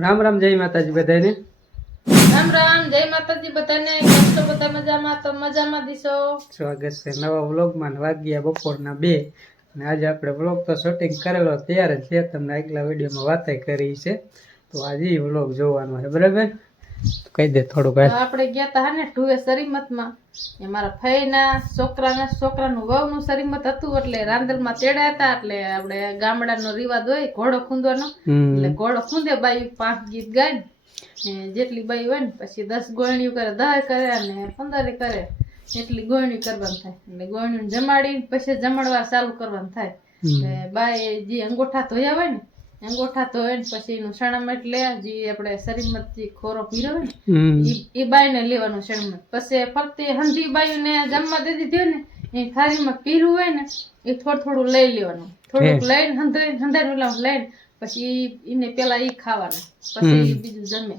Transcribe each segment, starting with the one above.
રામ રામ જય માતાજી બધાને રામ રામ જય માતાજી બધાને. કેમ છો બધા મજામાં તો મજામાં દીશો. સ્વાગત છે નવા વ્લોગમાં ને વાગ્યા બપોરના બે. અને આજે આપણે વ્લોગ તો શૂટિંગ કરેલો તૈયાર જ છે. તમને આગલા વિડીયોમાં વાતે કરી છે. તો આજે વ્લોગ જોવાનો છે. બરાબર? કહી દે થોડુંક. આપણે ગયા હતા ને ટુએ સરીમતમાં. એ મારા ફઈના છોકરાના છોકરાનું વહુનું સરીમત હતું એટલે રાંદલમાં તેડ્યા હતા એટલે આપણે ગામડાનો રિવાજ હોય ઘોડો ખૂંદવાનો. એટલે ઘોડો ખૂંદે બાઈ પાંચ ગીત ગાય ને જેટલી બાઈ હોય ને પછી દસ ગોળણીઓ કરે દહ કરે અને પંદરે કરે એટલી ગોળણી કરવાનું થાય. એટલે ગોળણીઓ જમાડી પછી જમણવાર ચાલુ કરવાનું થાય. બાઈ જે અંગોઠા ધોયા હોય ને અંગોઠા ને પછી એનું લે જે આપણે શરીરમાં થી ખોરો પીરો ને ઈ બાઈને લેવાનું સણમટ પછી ફરતી હંધી બાયુને જમવા દે દીધી ને એ થાળીમાં પીરું હોય ને એ થોડું થોડું લઈ લેવાનું. થોડુંક લઈને હંધાઈ હંધાઈ ઓલા લઈને પછી એને પેલા ઈ ખાવાનું. પછી બીજું જમે.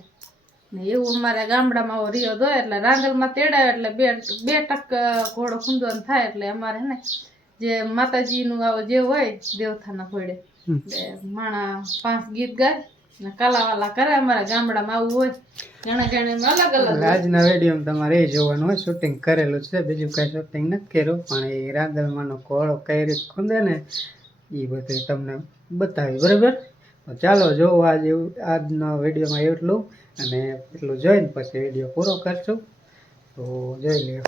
ને એવું અમારે ગામડામાં આવો રિયો હોય એટલે રાંગલમાં તેડાય એટલે બે બે ટક ઘોડો ખૂંદવાનું થાય એટલે અમારે ને જે માતાજીનું આવો જે હોય દેવથાના. એટલે માણા પાંચ ગીત ગાય ને કાલાવાલા કરે. અમારા ગામડામાં આવું હોય. ઘણા ઘણા અલગ અલગ આજના વિડીયોમાં તમારે એ જોવાનું હોય. શૂટિંગ કરેલું છે. બીજું કાંઈ શૂટિંગ નથી કર્યું. પણ એ રાંદલમાંનો કોળો કઈ રીતે ખૂંદે ને એ બધું તમને બતાવ્યું. બરાબર? તો ચાલો જોવો આજ એવું આજનો વિડીયોમાં એટલું. અને એટલું જોઈને પછી વીડિયો પૂરો કરશું. તો જોઈ લ્યો.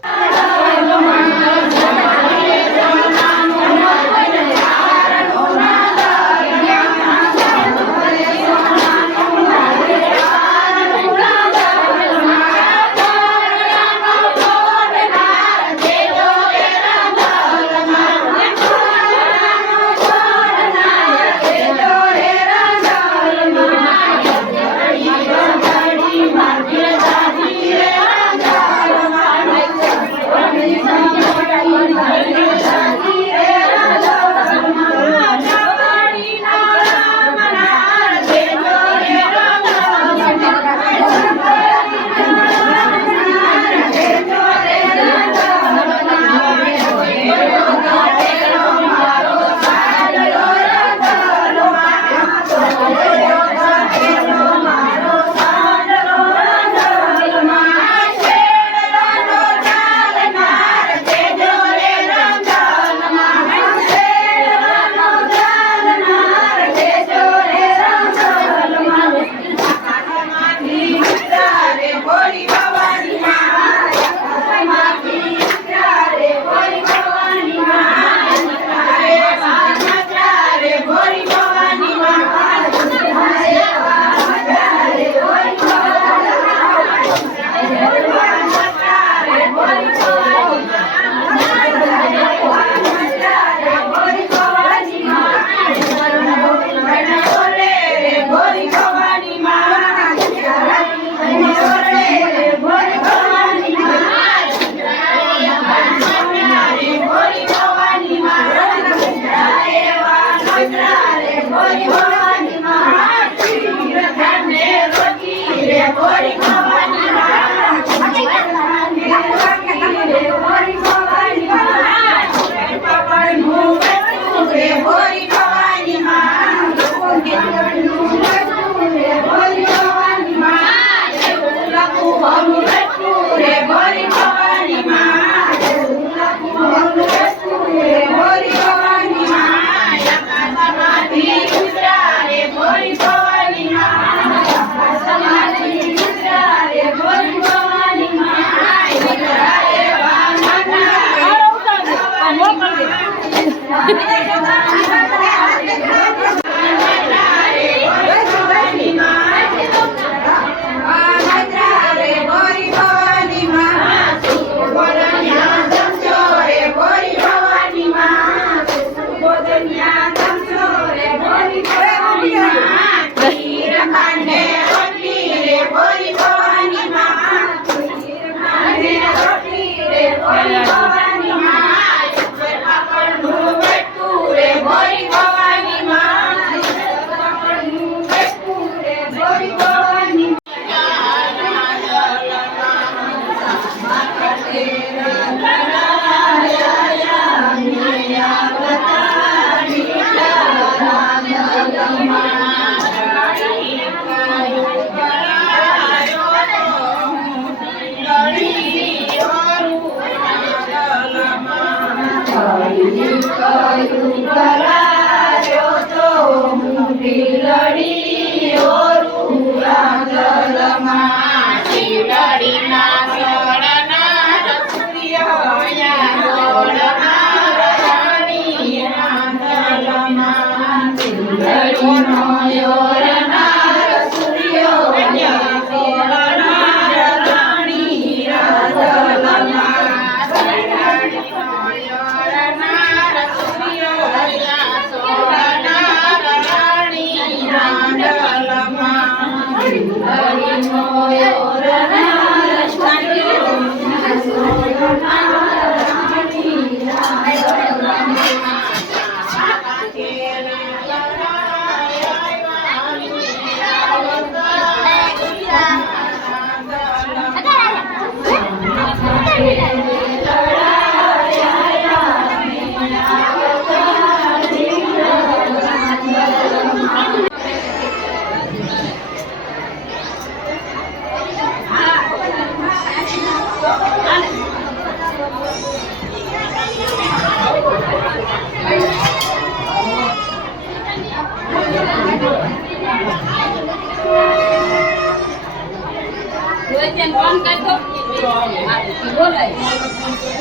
Yang kawan kacau.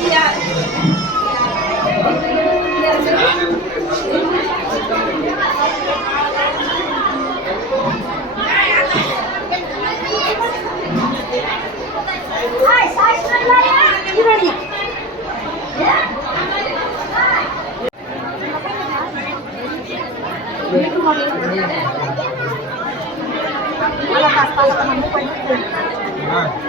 Iya. Kalau pas kalau temanmu pengen All right.